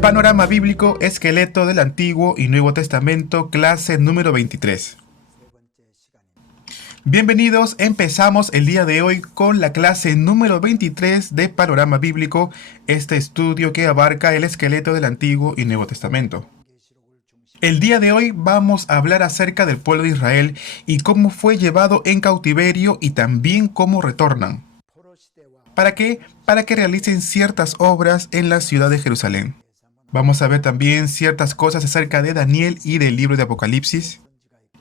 Panorama Bíblico, Esqueleto del Antiguo y Nuevo Testamento, clase número 23. Bienvenidos, empezamos el día de hoy con la clase número 23 de Panorama Bíblico, este estudio que abarca el esqueleto del Antiguo y Nuevo Testamento. El día de hoy vamos a hablar acerca del pueblo de Israel y cómo fue llevado en cautiverio y también cómo retornan. ¿Para qué? Para que realicen ciertas obras en la ciudad de Jerusalén. Vamos a ver también ciertas cosas acerca de Daniel y del libro de Apocalipsis.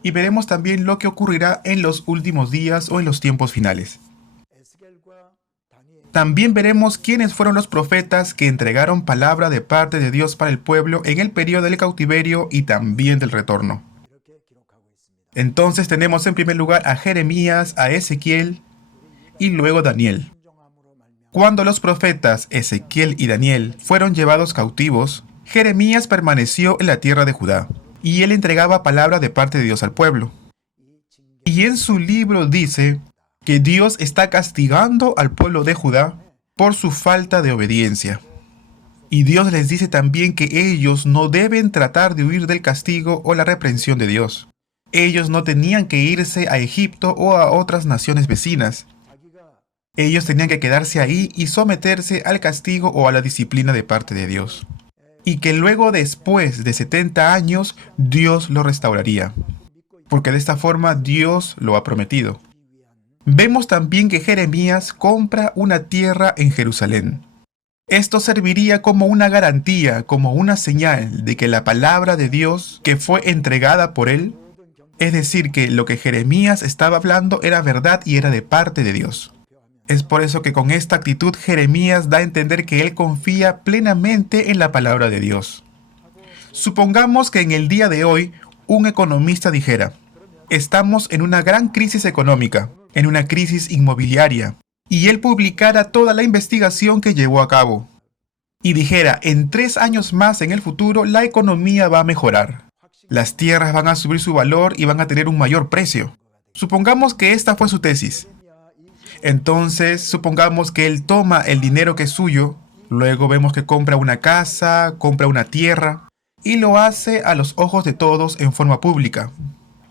Y veremos también lo que ocurrirá en los últimos días o en los tiempos finales. También veremos quiénes fueron los profetas que entregaron palabra de parte de Dios para el pueblo en el periodo del cautiverio y también del retorno. Entonces tenemos en primer lugar a Jeremías, a Ezequiel y luego Daniel. Cuando los profetas Ezequiel y Daniel fueron llevados cautivos, Jeremías permaneció en la tierra de Judá, y él entregaba palabra de parte de Dios al pueblo. Y en su libro dice que Dios está castigando al pueblo de Judá por su falta de obediencia. Y Dios les dice también que ellos no deben tratar de huir del castigo o la reprensión de Dios. Ellos no tenían que irse a Egipto o a otras naciones vecinas. Ellos tenían que quedarse ahí y someterse al castigo o a la disciplina de parte de Dios. Y que luego, después de 70 años, Dios lo restauraría. Porque de esta forma Dios lo ha prometido. Vemos también que Jeremías compra una tierra en Jerusalén. Esto serviría como una garantía, como una señal de que la palabra de Dios que fue entregada por él, es decir, que lo que Jeremías estaba hablando era verdad y era de parte de Dios. Es por eso que con esta actitud Jeremías da a entender que él confía plenamente en la palabra de Dios. Supongamos que en el día de hoy un economista dijera: estamos en una gran crisis económica, en una crisis inmobiliaria, y él publicara toda la investigación que llevó a cabo. Y dijera: en 3 años más en el futuro la economía va a mejorar. Las tierras van a subir su valor y van a tener un mayor precio. Supongamos que esta fue su tesis. Entonces, supongamos que él toma el dinero que es suyo, luego vemos que compra una casa, compra una tierra, y lo hace a los ojos de todos en forma pública.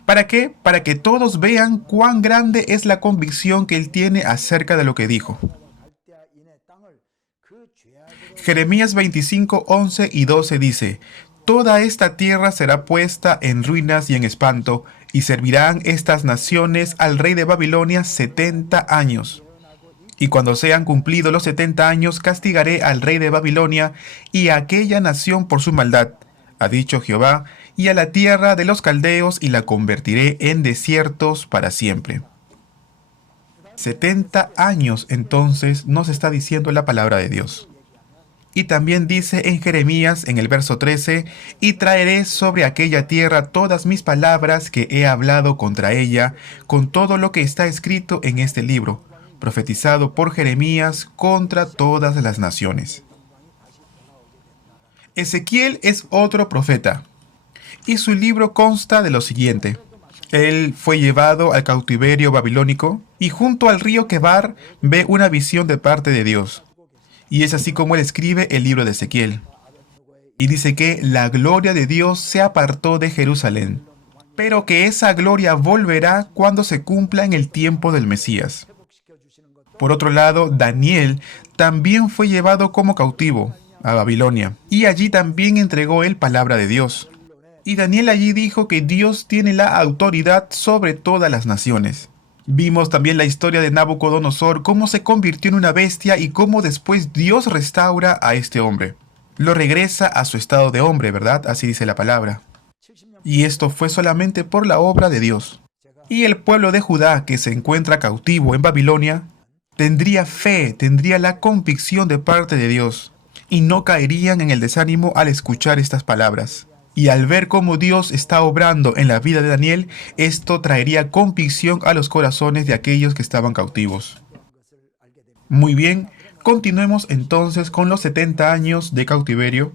¿Para qué? Para que todos vean cuán grande es la convicción que él tiene acerca de lo que dijo. Jeremías 25, 11 y 12 dice: toda esta tierra será puesta en ruinas y en espanto, y servirán estas naciones al rey de Babilonia 70 años. Y cuando sean cumplidos los 70 años, castigaré al rey de Babilonia y a aquella nación por su maldad, ha dicho Jehová, y a la tierra de los caldeos, y la convertiré en desiertos para siempre. 70 años entonces nos está diciendo la palabra de Dios. Y también dice en Jeremías, en el verso 13, y traeré sobre aquella tierra todas mis palabras que he hablado contra ella, con todo lo que está escrito en este libro, profetizado por Jeremías contra todas las naciones. Ezequiel es otro profeta, y su libro consta de lo siguiente. Él fue llevado al cautiverio babilónico, y junto al río Quebar ve una visión de parte de Dios. Y es así como él escribe el libro de Ezequiel. Y dice que la gloria de Dios se apartó de Jerusalén, pero que esa gloria volverá cuando se cumpla en el tiempo del Mesías. Por otro lado, Daniel también fue llevado como cautivo a Babilonia, y allí también entregó él palabra de Dios. Y Daniel allí dijo que Dios tiene la autoridad sobre todas las naciones. Vimos también la historia de Nabucodonosor, cómo se convirtió en una bestia y cómo después Dios restaura a este hombre. Lo regresa a su estado de hombre, ¿verdad? Así dice la palabra. Y esto fue solamente por la obra de Dios. Y el pueblo de Judá, que se encuentra cautivo en Babilonia, tendría fe, tendría la convicción de parte de Dios, y no caerían en el desánimo al escuchar estas palabras. Y al ver cómo Dios está obrando en la vida de Daniel, esto traería convicción a los corazones de aquellos que estaban cautivos. Muy bien, continuemos entonces con los 70 años de cautiverio.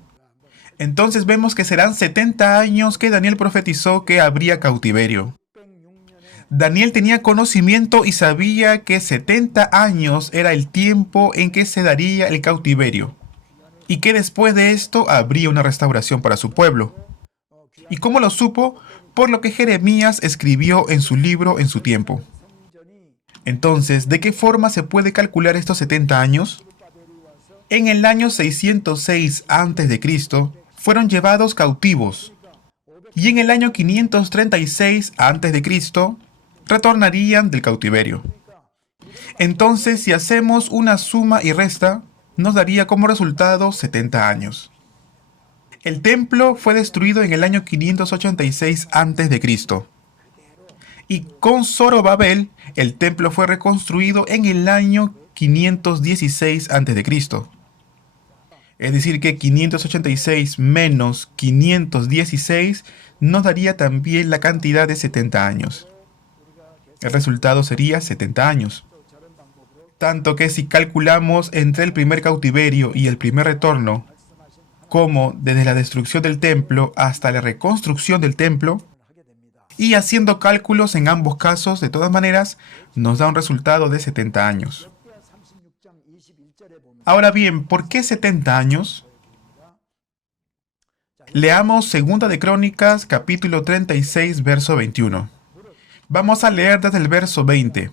Entonces vemos que serán 70 años que Daniel profetizó que habría cautiverio. Daniel tenía conocimiento y sabía que 70 años era el tiempo en que se daría el cautiverio. y que después de esto habría una restauración para su pueblo. ¿Y cómo lo supo? Por lo que Jeremías escribió en su libro en su tiempo. Entonces, ¿de qué forma se puede calcular estos 70 años? En el año 606 a.C. fueron llevados cautivos y en el año 536 a.C. retornarían del cautiverio. Entonces, si hacemos una suma y resta, nos daría como resultado 70 años. El templo fue destruido en el año 586 a.C. y con Zorobabel el templo fue reconstruido en el año 516 a.C. Es decir, que 586 menos 516 nos daría también la cantidad de 70 años. El resultado sería 70 años. Tanto que si calculamos entre el primer cautiverio y el primer retorno, como desde la destrucción del templo hasta la reconstrucción del templo, y haciendo cálculos en ambos casos, de todas maneras, nos da un resultado de 70 años. Ahora bien, ¿por qué 70 años? Leamos 2 de Crónicas, capítulo 36, verso 21. Vamos a leer desde el verso 20.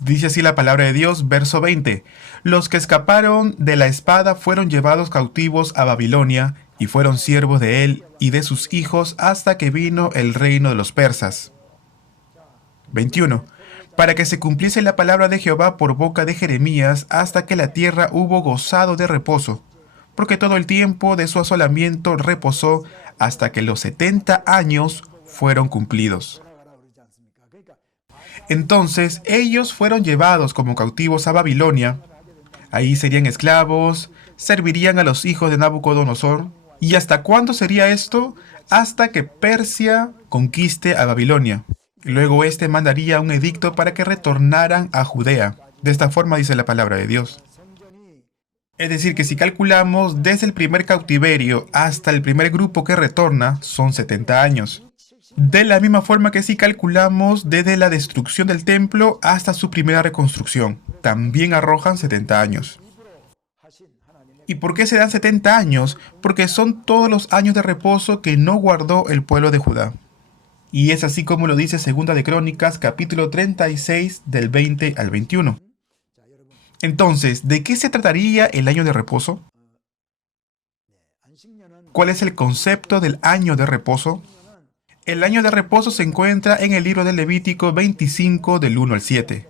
Dice así la palabra de Dios, verso 20. Los que escaparon de la espada fueron llevados cautivos a Babilonia y fueron siervos de él y de sus hijos hasta que vino el reino de los persas. 21. Para que se cumpliese la palabra de Jehová por boca de Jeremías hasta que la tierra hubo gozado de reposo, porque todo el tiempo de su asolamiento reposó hasta que los 70 años fueron cumplidos. Entonces ellos fueron llevados como cautivos a Babilonia. Ahí serían esclavos, servirían a los hijos de Nabucodonosor. ¿Y hasta cuándo sería esto? Hasta que Persia conquiste a Babilonia. Luego éste mandaría un edicto para que retornaran a Judea. De esta forma dice la palabra de Dios. Es decir, que si calculamos desde el primer cautiverio hasta el primer grupo que retorna, son 70 años. De la misma forma que si calculamos desde la destrucción del templo hasta su primera reconstrucción, también arrojan 70 años. ¿Y por qué se dan 70 años? Porque son todos los años de reposo que no guardó el pueblo de Judá. Y es así como lo dice 2 de Crónicas, capítulo 36, del 20 al 21. Entonces, ¿de qué se trataría el año de reposo? ¿Cuál es el concepto del año de reposo? El año de reposo se encuentra en el libro de Levítico 25 del 1 al 7.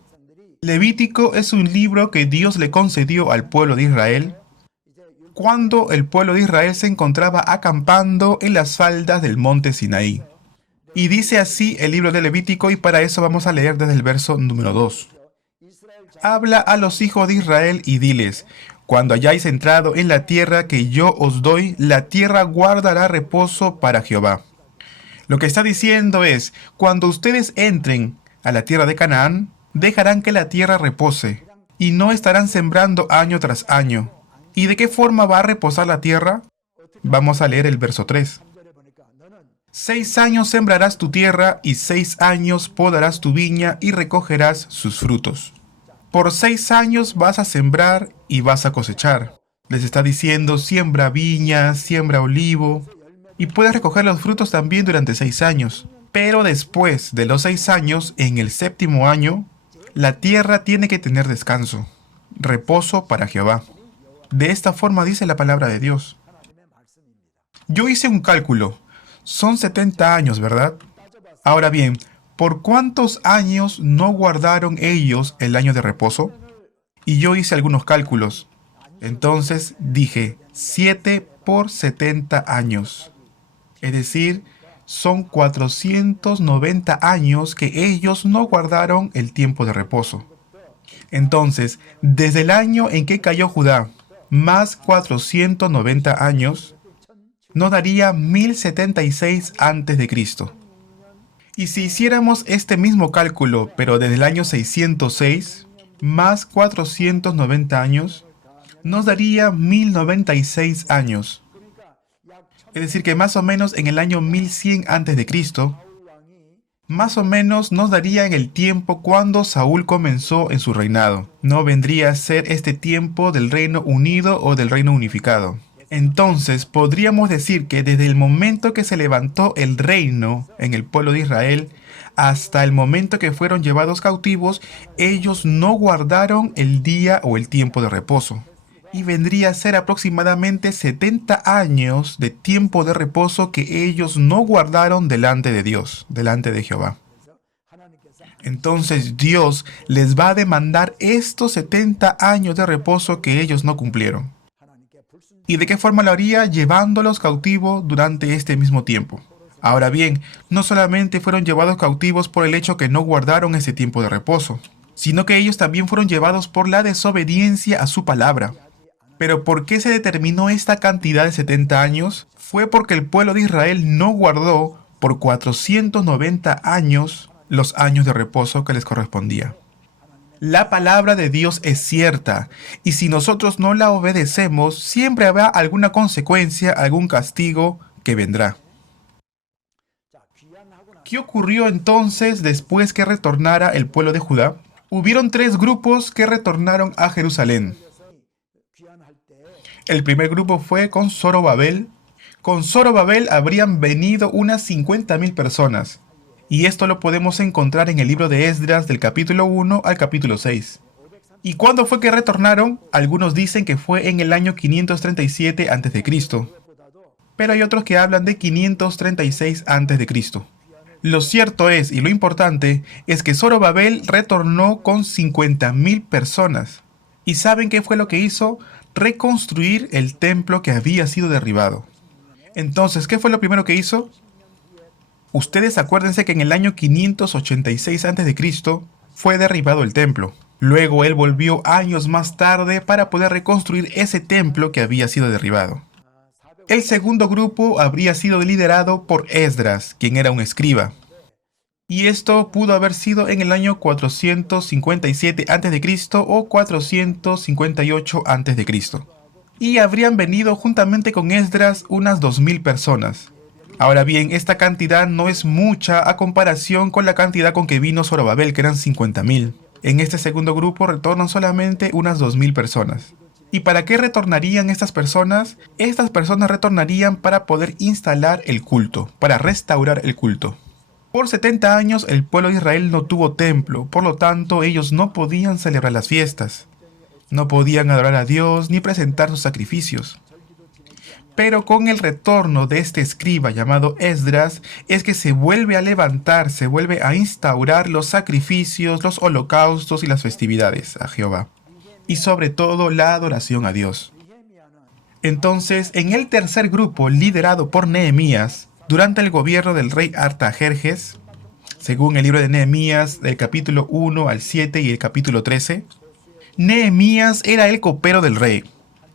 Levítico es un libro que Dios le concedió al pueblo de Israel cuando el pueblo de Israel se encontraba acampando en las faldas del monte Sinaí. Y dice así el libro de Levítico, y para eso vamos a leer desde el verso número 2. Habla a los hijos de Israel y diles: cuando hayáis entrado en la tierra que yo os doy, la tierra guardará reposo para Jehová. Lo que está diciendo es, cuando ustedes entren a la tierra de Canaán, dejarán que la tierra repose, y no estarán sembrando año tras año. ¿Y de qué forma va a reposar la tierra? Vamos a leer el verso 3. 6 años sembrarás tu tierra, y 6 años podarás tu viña, y recogerás sus frutos. Por 6 años vas a sembrar y vas a cosechar. Les está diciendo, siembra viña, siembra olivo, y puedes recoger los frutos también durante 6 años. Pero después de los 6 años, en el 7.º año, la tierra tiene que tener descanso, reposo para Jehová. De esta forma dice la palabra de Dios. Yo hice un cálculo. Son 70 años, ¿verdad? Ahora bien, ¿por cuántos años no guardaron ellos el año de reposo? Y yo hice algunos cálculos. Entonces dije, 7 por 70 años. Es decir, son 490 años que ellos no guardaron el tiempo de reposo. Entonces, desde el año en que cayó Judá, más 490 años, nos daría 1076 a.C. Y si hiciéramos este mismo cálculo, pero desde el año 606, más 490 años, nos daría 1096 años. Es decir, que más o menos en el año 1100 a.C., Más o menos nos daría en el tiempo cuando Saúl comenzó en su reinado. No vendría a ser este tiempo del reino unido o del reino unificado. Entonces, podríamos decir que desde el momento que se levantó el reino en el pueblo de Israel hasta el momento que fueron llevados cautivos, ellos no guardaron el día o el tiempo de reposo. Y vendría a ser aproximadamente 70 años de tiempo de reposo que ellos no guardaron delante de Dios, delante de Jehová. Entonces Dios les va a demandar estos 70 años de reposo que ellos no cumplieron. ¿Y de qué forma lo haría? Llevándolos cautivos durante este mismo tiempo. Ahora bien, no solamente fueron llevados cautivos por el hecho que no guardaron ese tiempo de reposo, sino que ellos también fueron llevados por la desobediencia a su palabra. Pero ¿por qué se determinó esta cantidad de 70 años? Fue porque el pueblo de Israel no guardó por 490 años los años de reposo que les correspondía. La palabra de Dios es cierta, y si nosotros no la obedecemos, siempre habrá alguna consecuencia, algún castigo que vendrá. ¿Qué ocurrió entonces después que retornara el pueblo de Judá? Hubieron tres grupos que retornaron a Jerusalén. El primer grupo fue con Zorobabel. Con Zorobabel habrían venido unas 50.000 personas. Y esto lo podemos encontrar en el libro de Esdras del capítulo 1 al capítulo 6. ¿Y cuándo fue que retornaron? Algunos dicen que fue en el año 537 a.C., pero hay otros que hablan de 536 a.C. Lo cierto es, y lo importante, es que Zorobabel retornó con 50.000 personas. ¿Y saben qué fue lo que hizo? Reconstruir el templo que había sido derribado. Entonces, ¿qué fue lo primero que hizo? Ustedes acuérdense que en el año 586 a.C. fue derribado el templo. Luego él volvió años más tarde para poder reconstruir ese templo que había sido derribado. El segundo grupo habría sido liderado por Esdras, quien era un escriba. Y esto pudo haber sido en el año 457 a.C. o 458 a.C. Y habrían venido juntamente con Esdras unas 2.000 personas. Ahora bien, esta cantidad no es mucha a comparación con la cantidad con que vino Zorobabel, que eran 50.000. En este segundo grupo retornan solamente unas 2.000 personas. ¿Y para qué retornarían estas personas? Estas personas retornarían para poder instalar el culto, para restaurar el culto. Por 70 años el pueblo de Israel no tuvo templo, por lo tanto ellos no podían celebrar las fiestas, no podían adorar a Dios ni presentar sus sacrificios. Pero con el retorno de este escriba llamado Esdras es que se vuelve a levantar, se vuelve a instaurar los sacrificios, los holocaustos y las festividades a Jehová. Y sobre todo la adoración a Dios. Entonces, en el tercer grupo, liderado por Nehemías, durante el gobierno del rey Artajerjes, según el libro de Nehemías, del capítulo 1 al 7 y el capítulo 13, Nehemías era el copero del rey,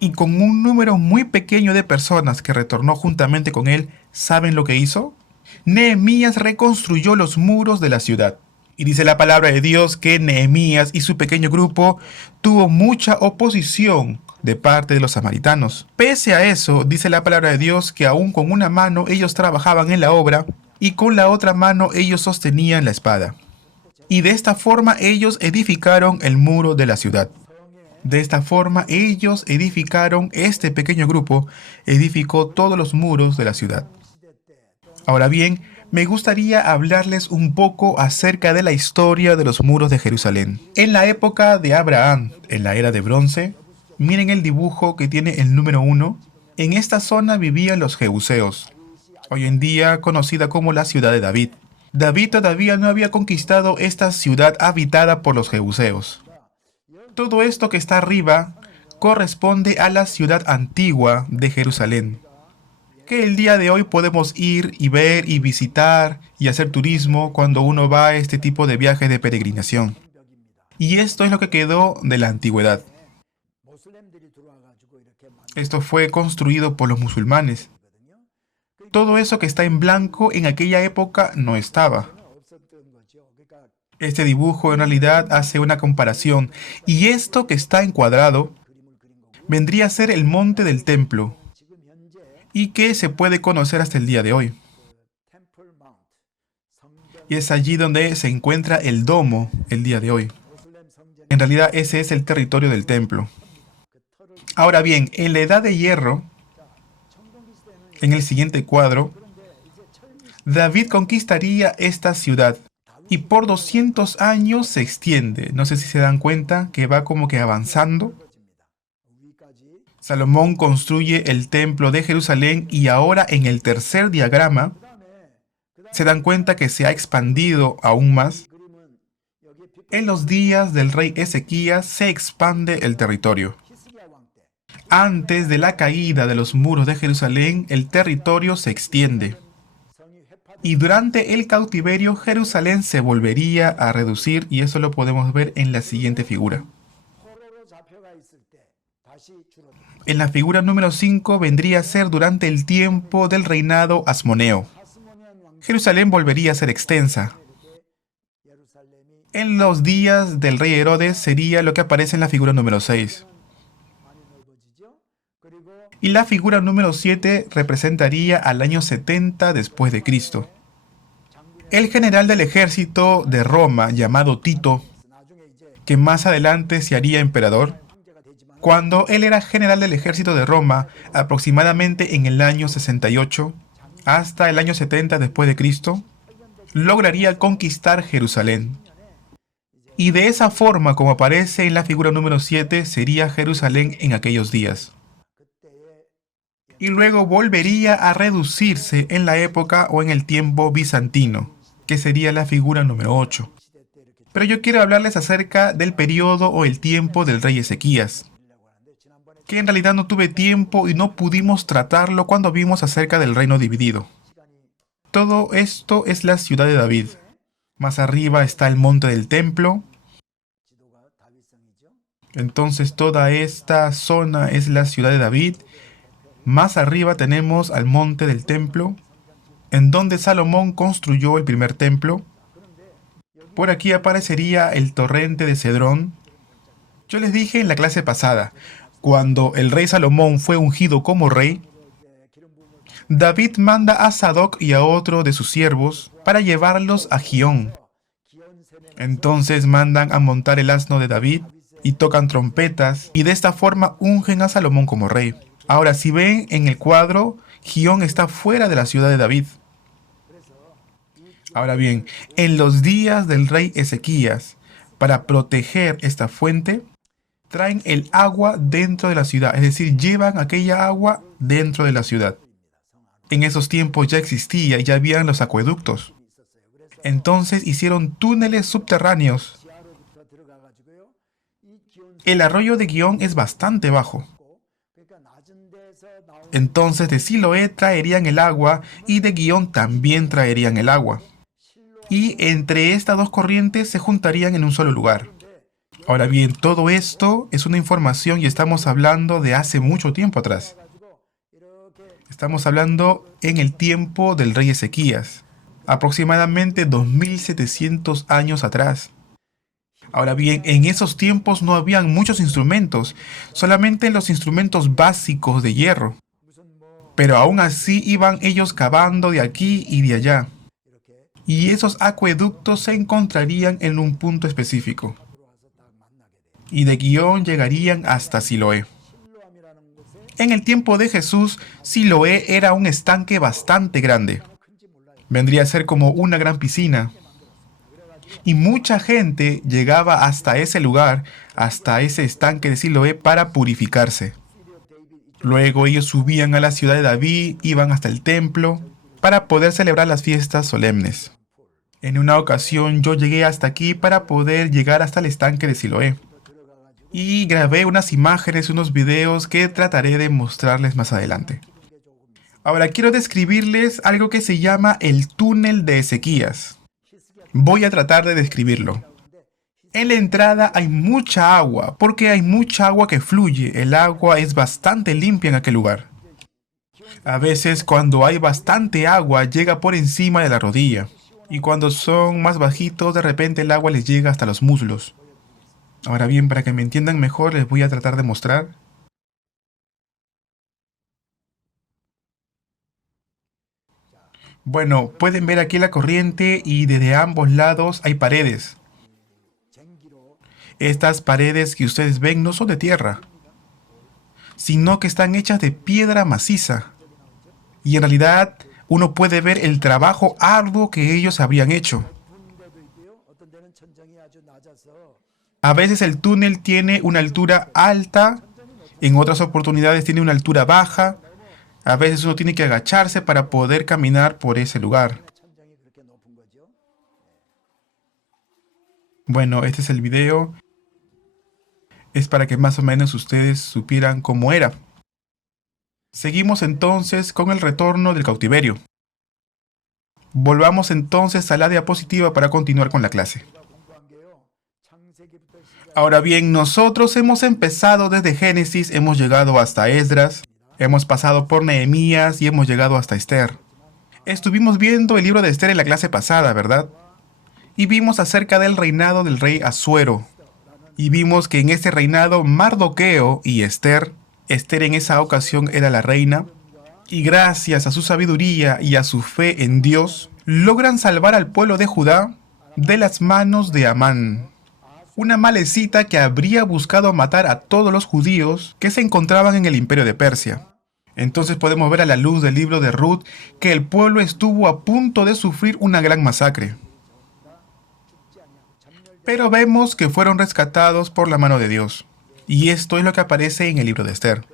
y con un número muy pequeño de personas que retornó juntamente con él, ¿saben lo que hizo? Nehemías reconstruyó los muros de la ciudad. Y dice la palabra de Dios que Nehemías y su pequeño grupo tuvo mucha oposición de parte de los samaritanos. Pese a eso, dice la palabra de Dios que aún con una mano ellos trabajaban en la obra y con la otra mano ellos sostenían la espada. Y de esta forma ellos edificaron el muro de la ciudad. De esta forma ellos edificaron, este pequeño grupo edificó todos los muros de la ciudad. Ahora bien, me gustaría hablarles un poco acerca de la historia de los muros de Jerusalén. En la época de Abraham, en la era de bronce, miren el dibujo que tiene el número 1. En esta zona vivían los jebuseos, hoy en día conocida como la ciudad de David. David todavía no había conquistado esta ciudad habitada por los jebuseos. Todo esto que está arriba corresponde a la ciudad antigua de Jerusalén, que el día de hoy podemos ir y ver y visitar y hacer turismo cuando uno va a este tipo de viajes de peregrinación. Y esto es lo que quedó de la antigüedad. Esto fue construido por los musulmanes. Todo eso que está en blanco en aquella época no estaba. Este dibujo en realidad hace una comparación, y esto que está encuadrado vendría a ser el monte del templo, y que se puede conocer hasta el día de hoy. Y es allí donde se encuentra el domo el día de hoy. En realidad ese es el territorio del templo. Ahora bien, en la Edad de Hierro, en el siguiente cuadro, David conquistaría esta ciudad y por 200 años se extiende. No sé si se dan cuenta que va como que avanzando. Salomón construye el templo de Jerusalén y ahora en el tercer diagrama se dan cuenta que se ha expandido aún más. En los días del rey Ezequías se expande el territorio. Antes de la caída de los muros de Jerusalén, el territorio se extiende. Y durante el cautiverio, Jerusalén se volvería a reducir y eso lo podemos ver en la siguiente figura. En la figura número 5 vendría a ser durante el tiempo del reinado asmoneo. Jerusalén volvería a ser extensa. En los días del rey Herodes sería lo que aparece en la figura número 6. Y la figura número 7 representaría al año 70 después de Cristo. El general del ejército de Roma, llamado Tito, que más adelante se haría emperador, cuando él era general del ejército de Roma, aproximadamente en el año 68 hasta el año 70 después de Cristo, lograría conquistar Jerusalén. Y de esa forma, como aparece en la figura número 7, sería Jerusalén en aquellos días. Y luego volvería a reducirse en la época o en el tiempo bizantino, que sería la figura número 8. Pero yo quiero hablarles acerca del periodo o el tiempo del rey Ezequías, que en realidad no tuve tiempo y no pudimos tratarlo cuando vimos acerca del reino dividido. Todo esto es la ciudad de David. Más arriba está el monte del templo. Entonces toda esta zona es la ciudad de David. Más arriba tenemos al monte del templo, en donde Salomón construyó el primer templo. Por aquí aparecería el torrente de Cedrón. Yo les dije en la clase pasada, cuando el rey Salomón fue ungido como rey, David manda a Sadoc y a otro de sus siervos para llevarlos a Gión. Entonces mandan a montar el asno de David y tocan trompetas y de esta forma ungen a Salomón como rey. Ahora, si ven en el cuadro, Gión está fuera de la ciudad de David. Ahora bien, en los días del rey Ezequías, para proteger esta fuente, traen el agua dentro de la ciudad, es decir, llevan aquella agua dentro de la ciudad. En esos tiempos ya existía y ya habían los acueductos. Entonces hicieron túneles subterráneos. El arroyo de Gihón es bastante bajo. Entonces de Siloé traerían el agua y de Gihón también traerían el agua. Y entre estas dos corrientes se juntarían en un solo lugar. Ahora bien, todo esto es una información y estamos hablando de hace mucho tiempo atrás. Estamos hablando en el tiempo del rey Ezequías, aproximadamente 2700 años atrás. Ahora bien, en esos tiempos no habían muchos instrumentos, solamente los instrumentos básicos de hierro. Pero aún así iban ellos cavando de aquí y de allá. Y esos acueductos se encontrarían en un punto específico. Y de Gihón llegarían hasta Siloé. En el tiempo de Jesús, Siloé era un estanque bastante grande. Vendría a ser como una gran piscina. Y mucha gente llegaba hasta ese lugar, hasta ese estanque de Siloé, para purificarse. Luego ellos subían a la ciudad de David, iban hasta el templo, para poder celebrar las fiestas solemnes. En una ocasión yo llegué hasta aquí para poder llegar hasta el estanque de Siloé. Y grabé unas imágenes, unos videos que trataré de mostrarles más adelante. Ahora quiero describirles algo que se llama el túnel de Ezequías. Voy a tratar de describirlo. En la entrada hay mucha agua, porque hay mucha agua que fluye. El agua es bastante limpia en aquel lugar. A veces cuando hay bastante agua llega por encima de la rodilla. Y cuando son más bajitos, de repente el agua les llega hasta los muslos. Ahora bien, para que me entiendan mejor, les voy a tratar de mostrar. Bueno, pueden ver aquí la corriente y desde ambos lados hay paredes. Estas paredes que ustedes ven no son de tierra, sino que están hechas de piedra maciza. Y en realidad uno puede ver el trabajo arduo que ellos habrían hecho. A veces el túnel tiene una altura alta, en otras oportunidades tiene una altura baja. A veces uno tiene que agacharse para poder caminar por ese lugar. Bueno, este es el video. Es para que más o menos ustedes supieran cómo era. Seguimos entonces con el retorno del cautiverio. Volvamos entonces a la diapositiva para continuar con la clase. Ahora bien, nosotros hemos empezado desde Génesis, hemos llegado hasta Esdras, hemos pasado por Nehemías y hemos llegado hasta Esther. Estuvimos viendo el libro de Esther en la clase pasada, ¿verdad? Y vimos acerca del reinado del rey Asuero. Y vimos que en este reinado Mardoqueo y Esther en esa ocasión era la reina, y gracias a su sabiduría y a su fe en Dios, logran salvar al pueblo de Judá de las manos de Amán, una malecita que habría buscado matar a todos los judíos que se encontraban en el imperio de Persia. Entonces podemos ver a la luz del libro de Ruth que el pueblo estuvo a punto de sufrir una gran masacre. Pero vemos que fueron rescatados por la mano de Dios. Y esto es lo que aparece en el libro de Esther.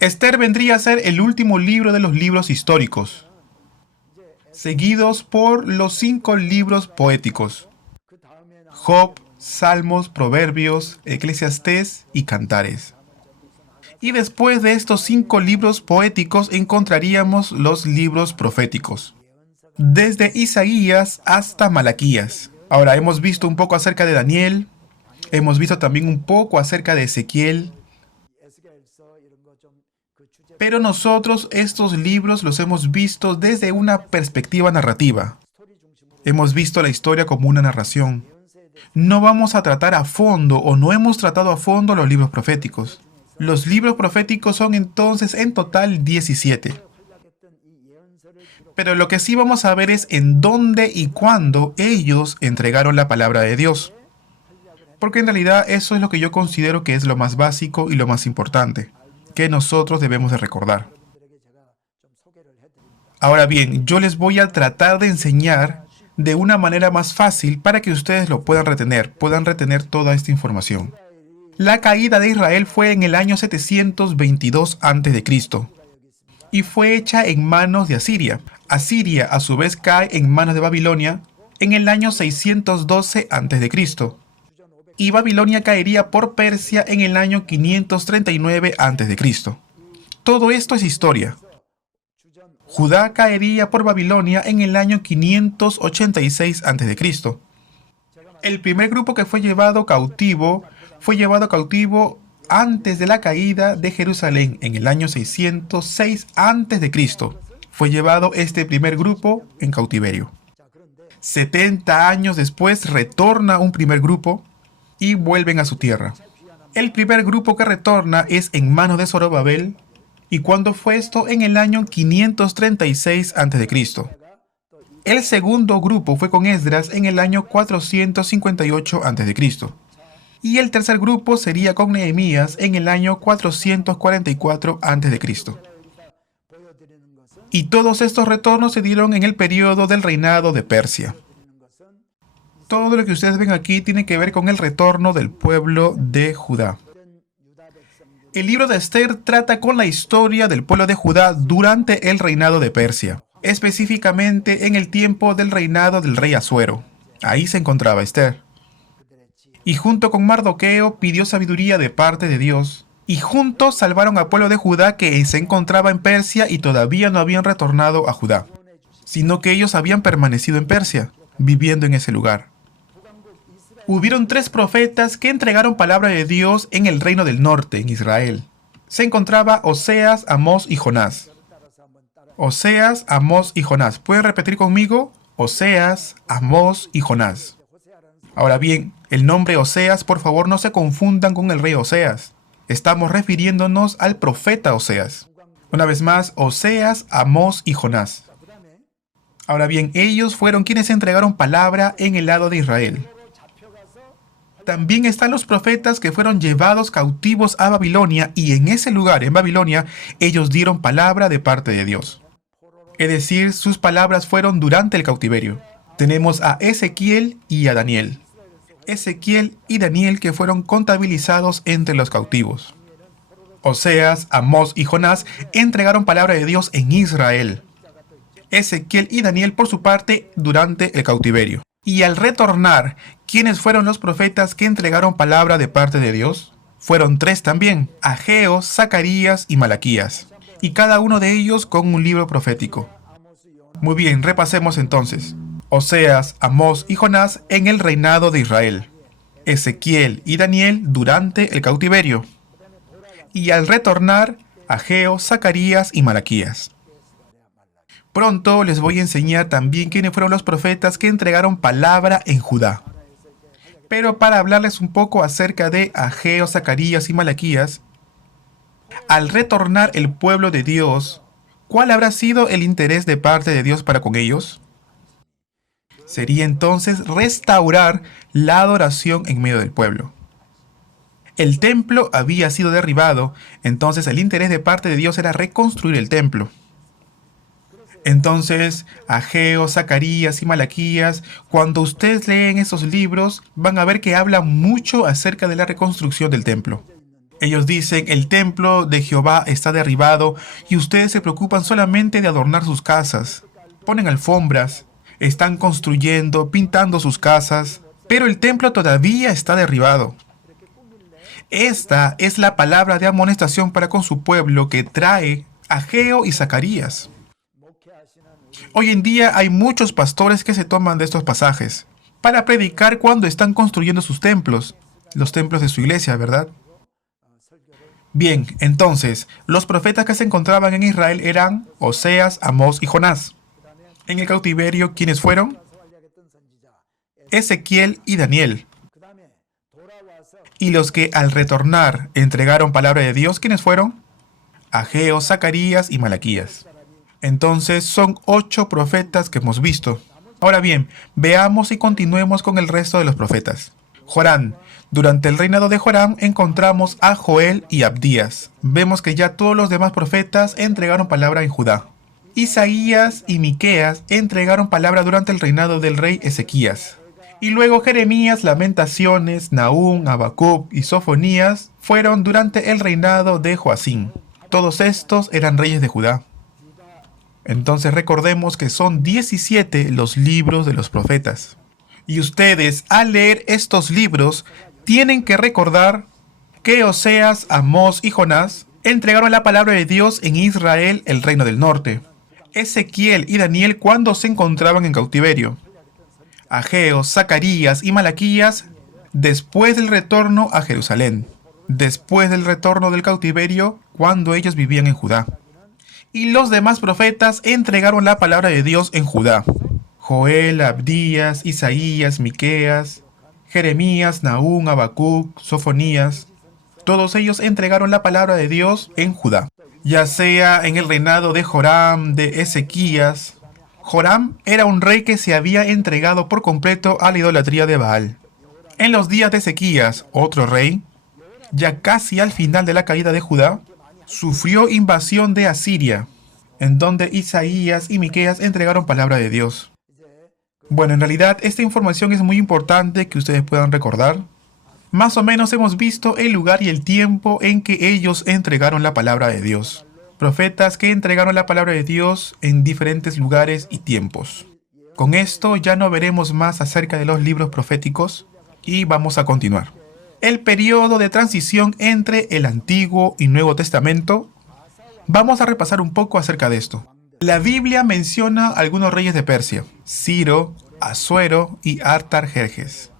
Esther vendría a ser el último libro de los libros históricos, seguidos por los 5 libros poéticos: Job, Salmos, Proverbios, Eclesiastés y Cantares. Y después de estos 5 libros poéticos encontraríamos los libros proféticos, desde Isaías hasta Malaquías. Ahora, hemos visto un poco acerca de Daniel, hemos visto también un poco acerca de Ezequiel, pero nosotros estos libros los hemos visto desde una perspectiva narrativa. Hemos visto la historia como una narración. No vamos a tratar a fondo o no hemos tratado a fondo los libros proféticos. Los libros proféticos son entonces en total 17. Pero lo que sí vamos a ver es en dónde y cuándo ellos entregaron la palabra de Dios. Porque en realidad eso es lo que yo considero que es lo más básico y lo más importante, que nosotros debemos de recordar. Ahora bien, yo les voy a tratar de enseñar de una manera más fácil para que ustedes lo puedan retener toda esta información. La caída de Israel fue en el año 722 a.C. y fue hecha en manos de Asiria. Asiria a su vez cae en manos de Babilonia en el año 612 a.C. y Babilonia caería por Persia en el año 539 a.C. Todo esto es historia. Judá caería por Babilonia en el año 586 a.C. El primer grupo que fue llevado cautivo antes de la caída de Jerusalén en el año 606 a.C. Fue llevado este primer grupo en cautiverio. 70 años después retorna un primer grupo y vuelven a su tierra. El primer grupo que retorna es en manos de Zorobabel. ¿Y cuándo fue esto? En el año 536 a.C. El segundo grupo fue con Esdras en el año 458 a.C. Y el tercer grupo sería con Nehemías en el año 444 a.C. Y todos estos retornos se dieron en el periodo del reinado de Persia. Todo lo que ustedes ven aquí tiene que ver con el retorno del pueblo de Judá. El libro de Esther trata con la historia del pueblo de Judá durante el reinado de Persia, específicamente en el tiempo del reinado del rey Asuero. Ahí se encontraba Esther. Y junto con Mardoqueo pidió sabiduría de parte de Dios, y juntos salvaron al pueblo de Judá que se encontraba en Persia y todavía no habían retornado a Judá, sino que ellos habían permanecido en Persia, viviendo en ese lugar. Hubieron 3 profetas que entregaron palabra de Dios en el reino del norte, en Israel. Se encontraba Oseas, Amós y Jonás. Oseas, Amós y Jonás. ¿Pueden repetir conmigo? Oseas, Amós y Jonás. Ahora bien, el nombre Oseas, por favor no se confundan con el rey Oseas. Estamos refiriéndonos al profeta Oseas. Una vez más, Oseas, Amós y Jonás. Ahora bien, ellos fueron quienes entregaron palabra en el lado de Israel. También están los profetas que fueron llevados cautivos a Babilonia y en ese lugar, en Babilonia, ellos dieron palabra de parte de Dios. Es decir, sus palabras fueron durante el cautiverio. Tenemos a Ezequiel y a Daniel. Ezequiel y Daniel que fueron contabilizados entre los cautivos. Oseas, Amós y Jonás entregaron palabra de Dios en Israel. Ezequiel y Daniel por su parte durante el cautiverio. Y al retornar, ¿quiénes fueron los profetas que entregaron palabra de parte de Dios? Fueron 3 también, Ageo, Zacarías y Malaquías, y cada uno de ellos con un libro profético. Muy bien, repasemos entonces. Oseas, Amós y Jonás en el reinado de Israel. Ezequiel y Daniel durante el cautiverio. Y al retornar, Ageo, Zacarías y Malaquías. Pronto les voy a enseñar también quiénes fueron los profetas que entregaron palabra en Judá. Pero para hablarles un poco acerca de Ageo, Zacarías y Malaquías, al retornar el pueblo de Dios, ¿cuál habrá sido el interés de parte de Dios para con ellos? Sería entonces restaurar la adoración en medio del pueblo. El templo había sido derribado, entonces el interés de parte de Dios era reconstruir el templo. Entonces, Ageo, Zacarías y Malaquías, cuando ustedes leen esos libros, van a ver que hablan mucho acerca de la reconstrucción del templo. Ellos dicen, el templo de Jehová está derribado y ustedes se preocupan solamente de adornar sus casas. Ponen alfombras, están construyendo, pintando sus casas, pero el templo todavía está derribado. Esta es la palabra de amonestación para con su pueblo que trae Ageo y Zacarías. Hoy en día hay muchos pastores que se toman de estos pasajes para predicar cuando están construyendo sus templos, los templos de su iglesia, ¿verdad? Bien, entonces, los profetas que se encontraban en Israel eran Oseas, Amós y Jonás. En el cautiverio, ¿quiénes fueron? Ezequiel y Daniel. Y los que al retornar entregaron palabra de Dios, ¿quiénes fueron? Ageo, Zacarías y Malaquías. Entonces son 8 profetas que hemos visto. Ahora bien, veamos y continuemos con el resto de los profetas. Joram. Durante el reinado de Joram encontramos a Joel y Abdías. Vemos que ya todos los demás profetas entregaron palabra en Judá. Isaías y Miqueas entregaron palabra durante el reinado del rey Ezequías. Y luego Jeremías, Lamentaciones, Nahum, Habacuc y Sofonías fueron durante el reinado de Joacim. Todos estos eran reyes de Judá. Entonces recordemos que son 17 los libros de los profetas. Y ustedes, al leer estos libros, tienen que recordar que Oseas, Amós y Jonás entregaron la palabra de Dios en Israel, el reino del norte. Ezequiel y Daniel cuando se encontraban en cautiverio. Ageo, Zacarías y Malaquías después del retorno a Jerusalén. Después del retorno del cautiverio, cuando ellos vivían en Judá. Y los demás profetas entregaron la palabra de Dios en Judá. Joel, Abdías, Isaías, Miqueas, Jeremías, Nahum, Habacuc, Sofonías. Todos ellos entregaron la palabra de Dios en Judá. Ya sea en el reinado de Joram, de Ezequías. Joram era un rey que se había entregado por completo a la idolatría de Baal. En los días de Ezequías, otro rey, ya casi al final de la caída de Judá, sufrió invasión de Asiria, en donde Isaías y Miqueas entregaron palabra de Dios. Bueno, en realidad esta información es muy importante que ustedes puedan recordar. Más o menos hemos visto el lugar y el tiempo en que ellos entregaron la palabra de Dios. Profetas que entregaron la palabra de Dios en diferentes lugares y tiempos. Con esto ya no veremos más acerca de los libros proféticos y vamos a continuar. El periodo de transición entre el Antiguo y Nuevo Testamento, vamos a repasar un poco acerca de esto. La Biblia menciona algunos reyes de Persia, Ciro, Asuero y Artajerjes.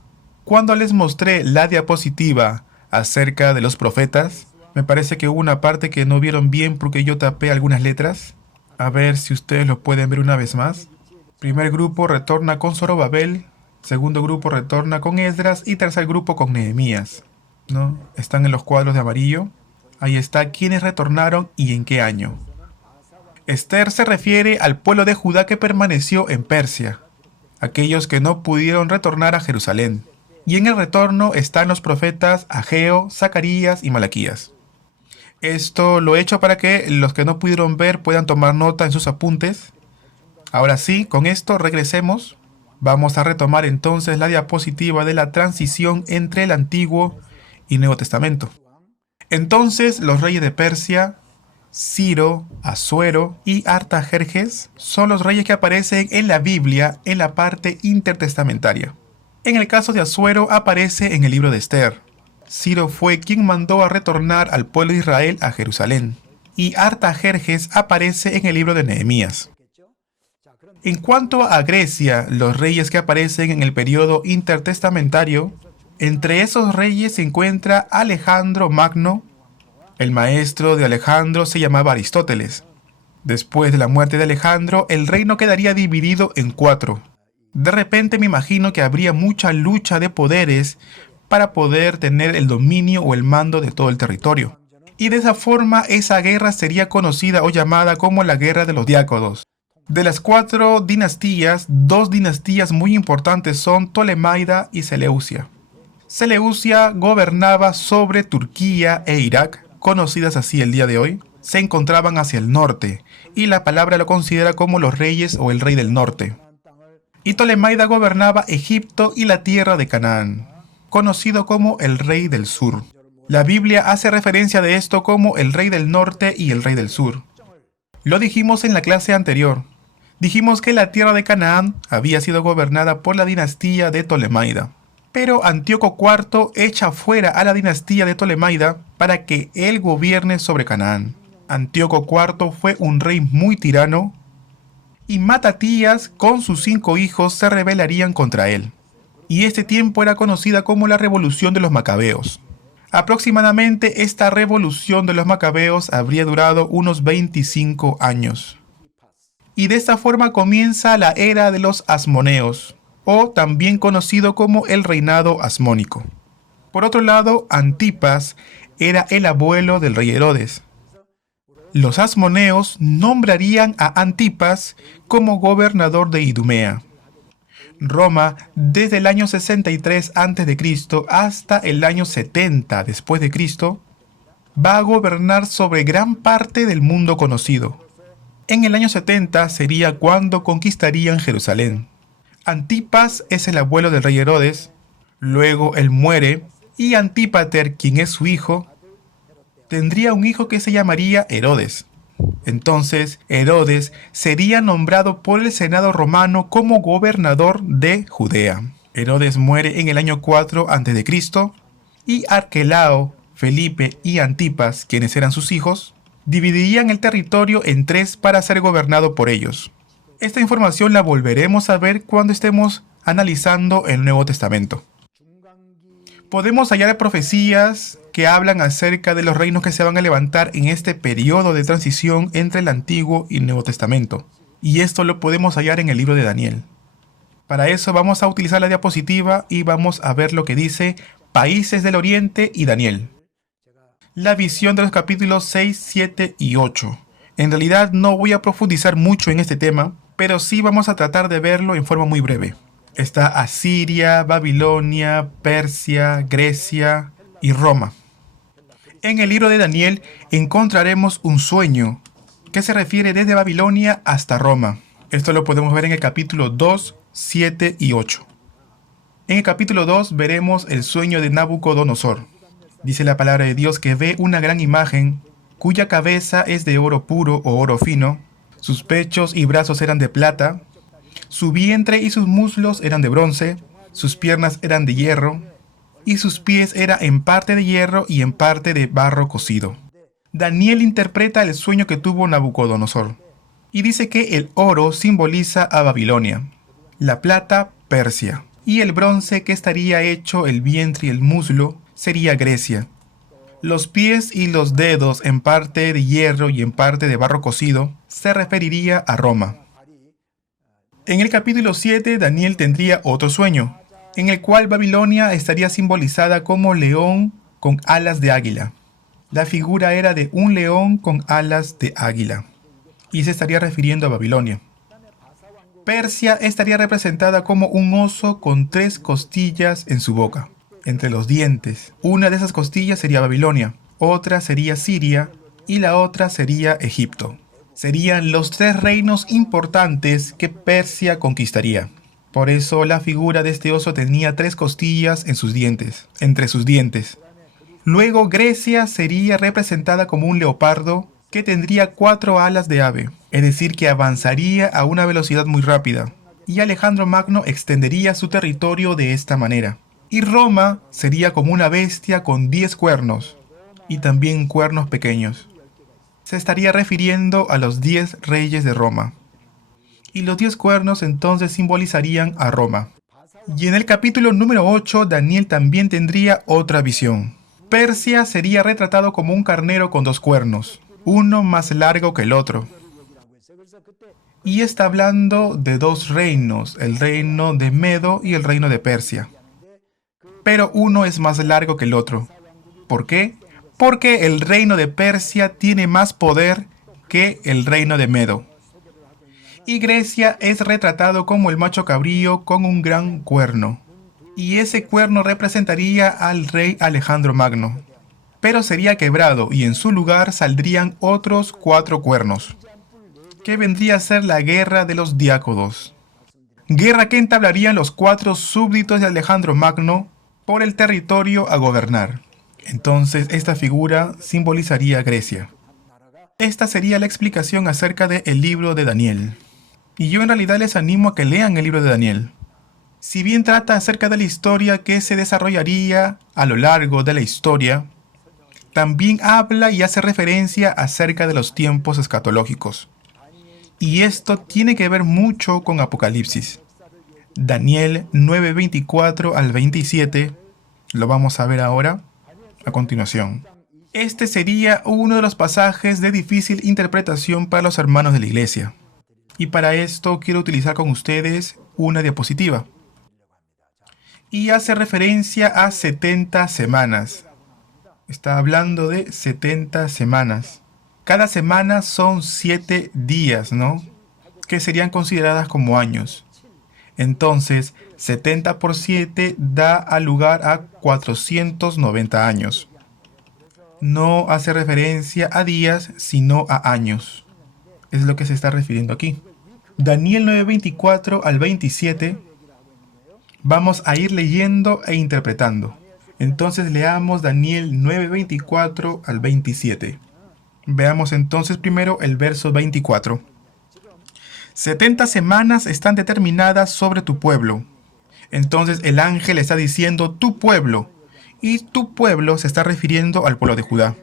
Cuando les mostré la diapositiva acerca de los profetas, me parece que hubo una parte que no vieron bien porque yo tapé algunas letras. A ver si ustedes lo pueden ver una vez más. Primer grupo retorna con Zorobabel. Segundo grupo retorna con Esdras y tercer grupo con Nehemías, ¿no? Están en los cuadros de amarillo. Ahí está quiénes retornaron y en qué año. Esther se refiere al pueblo de Judá que permaneció en Persia, aquellos que no pudieron retornar a Jerusalén. Y en el retorno están los profetas Ageo, Zacarías y Malaquías. Esto lo he hecho para que los que no pudieron ver puedan tomar nota en sus apuntes. Ahora sí, con esto regresemos. Vamos a retomar entonces la diapositiva de la transición entre el Antiguo y Nuevo Testamento. Entonces los reyes de Persia, Ciro, Asuero y Artajerjes son los reyes que aparecen en la Biblia en la parte intertestamentaria. En el caso de Asuero aparece en el libro de Esther. Ciro fue quien mandó a retornar al pueblo de Israel a Jerusalén. Y Artajerjes aparece en el libro de Nehemías. En cuanto a Grecia, los reyes que aparecen en el periodo intertestamentario, entre esos reyes se encuentra Alejandro Magno. El maestro de Alejandro se llamaba Aristóteles. Después de la muerte de Alejandro, el reino quedaría dividido en 4. De repente me imagino que habría mucha lucha de poderes para poder tener el dominio o el mando de todo el territorio. Y de esa forma esa guerra sería conocida o llamada como la Guerra de los Diáconos. De las 4 dinastías, 2 dinastías muy importantes son Ptolemaida y Seleucia. Seleucia gobernaba sobre Turquía e Irak, conocidas así el día de hoy. Se encontraban hacia el norte, y la palabra lo considera como los reyes o el rey del norte. Y Ptolemaida gobernaba Egipto y la tierra de Canaán, conocido como el rey del sur. La Biblia hace referencia de esto como el rey del norte y el rey del sur. Lo dijimos en la clase anterior. Dijimos que la tierra de Canaán había sido gobernada por la dinastía de Ptolemaida. Pero Antíoco IV echa fuera a la dinastía de Ptolemaida para que él gobierne sobre Canaán. Antíoco IV fue un rey muy tirano y Matatías con sus 5 hijos se rebelarían contra él. Y este tiempo era conocida como la Revolución de los Macabeos. Aproximadamente esta revolución de los Macabeos habría durado unos 25 años. Y de esta forma comienza la era de los Asmoneos, o también conocido como el reinado asmónico. Por otro lado, Antipas era el abuelo del rey Herodes. Los Asmoneos nombrarían a Antipas como gobernador de Idumea. Roma, desde el año 63 a.C. hasta el año 70 después de Cristo, va a gobernar sobre gran parte del mundo conocido. En el año 70 sería cuando conquistarían Jerusalén. Antipas es el abuelo del rey Herodes, luego él muere, y Antípater, quien es su hijo, tendría un hijo que se llamaría Herodes. Entonces, Herodes sería nombrado por el Senado romano como gobernador de Judea. Herodes muere en el año 4 a.C. y Arquelao, Felipe y Antipas, quienes eran sus hijos, dividirían el territorio en 3 para ser gobernado por ellos. Esta información la volveremos a ver cuando estemos analizando el Nuevo Testamento. Podemos hallar profecías que hablan acerca de los reinos que se van a levantar en este periodo de transición entre el Antiguo y el Nuevo Testamento. Y esto lo podemos hallar en el libro de Daniel. Para eso vamos a utilizar la diapositiva y vamos a ver lo que dice Países del Oriente y Daniel. La visión de los capítulos 6, 7 y 8. En realidad no voy a profundizar mucho en este tema, pero sí vamos a tratar de verlo en forma muy breve. Está Asiria, Babilonia, Persia, Grecia y Roma. En el libro de Daniel encontraremos un sueño que se refiere desde Babilonia hasta Roma. Esto lo podemos ver en el capítulo 2, 7 y 8. En el capítulo 2 veremos el sueño de Nabucodonosor. Dice la palabra de Dios que ve una gran imagen cuya cabeza es de oro puro o oro fino, sus pechos y brazos eran de plata, su vientre y sus muslos eran de bronce, sus piernas eran de hierro, y sus pies eran en parte de hierro y en parte de barro cocido. Daniel interpreta el sueño que tuvo Nabucodonosor, y dice que el oro simboliza a Babilonia, la plata Persia, y el bronce que estaría hecho el vientre y el muslo sería Grecia. Los pies y los dedos en parte de hierro y en parte de barro cocido se referiría a Roma. En el capítulo 7 Daniel tendría otro sueño, en el cual Babilonia estaría simbolizada como león con alas de águila. La figura era de un león con alas de águila. y se estaría refiriendo a Babilonia. Persia estaría representada como un oso con 3 costillas en su boca, entre los dientes. Una de esas costillas sería Babilonia, otra sería Siria y la otra sería Egipto. Serían los 3 reinos importantes que Persia conquistaría. Por eso la figura de este oso tenía 3 costillas en sus dientes, entre sus dientes. Luego Grecia sería representada como un leopardo que tendría 4 alas de ave, es decir, que avanzaría a una velocidad muy rápida. Y Alejandro Magno extendería su territorio de esta manera. Y Roma sería como una bestia con 10 cuernos, y también cuernos pequeños. Se estaría refiriendo a los 10 reyes de Roma. Y los 10 cuernos entonces simbolizarían a Roma. Y en el capítulo número 8, Daniel también tendría otra visión. Persia sería retratado como un carnero con 2 cuernos, uno más largo que el otro. Y está hablando de 2 reinos, el reino de Medo y el reino de Persia. Pero uno es más largo que el otro. ¿Por qué? Porque el reino de Persia tiene más poder que el reino de Medo. Y Grecia es retratado como el macho cabrío con un gran cuerno. Y ese cuerno representaría al rey Alejandro Magno. Pero sería quebrado y en su lugar saldrían otros 4 cuernos, que vendría a ser la guerra de los diácodos. Guerra que entablarían los 4 súbditos de Alejandro Magno por el territorio a gobernar. Entonces esta figura simbolizaría a Grecia. Esta sería la explicación acerca del libro de Daniel. Y yo en realidad les animo a que lean el libro de Daniel. Si bien trata acerca de la historia que se desarrollaría a lo largo de la historia, también habla y hace referencia acerca de los tiempos escatológicos. Y esto tiene que ver mucho con Apocalipsis. Daniel 9:24 al 27, lo vamos a ver ahora, a continuación. Este sería uno de los pasajes de difícil interpretación para los hermanos de la iglesia. Y para esto quiero utilizar con ustedes una diapositiva. Y hace referencia a 70 semanas. Está hablando de 70 semanas. Cada semana son 7 días, ¿no? Que serían consideradas como años. Entonces, 70 por 7 da al lugar a 490 años. No hace referencia a días, sino a años. Es lo que se está refiriendo aquí. Daniel 9:24 al 27. Vamos a ir leyendo e interpretando. Entonces leamos Daniel 9:24 al 27. Veamos entonces primero el verso 24. 70 semanas están determinadas sobre tu pueblo. Entonces el ángel está diciendo tu pueblo, y tu pueblo se está refiriendo al pueblo de Judá.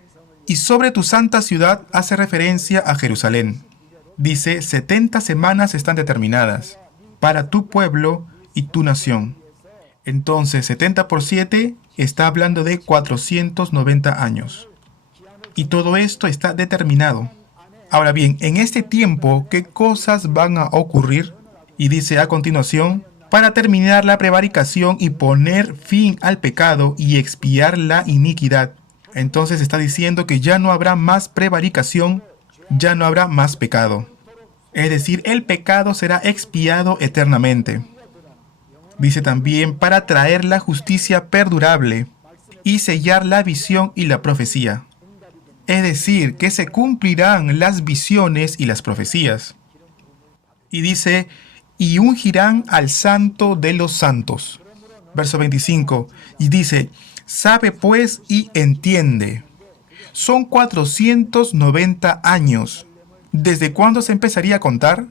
Y sobre tu santa ciudad hace referencia a Jerusalén. Dice 70 semanas están determinadas para tu pueblo y tu nación. Entonces 70 por 7 está hablando de 490 años. Y todo esto está determinado. Ahora bien, en este tiempo, ¿qué cosas van a ocurrir? Y dice a continuación, para terminar la prevaricación y poner fin al pecado y expiar la iniquidad. Entonces está diciendo que ya no habrá más prevaricación, ya no habrá más pecado. Es decir, el pecado será expiado eternamente. Dice también para traer la justicia perdurable y sellar la visión y la profecía. Es decir, que se cumplirán las visiones y las profecías. Y dice, y ungirán al santo de los santos. Verso 25. Y dice, sabe pues y entiende. Son 490 años. ¿Desde cuándo se empezaría a contar?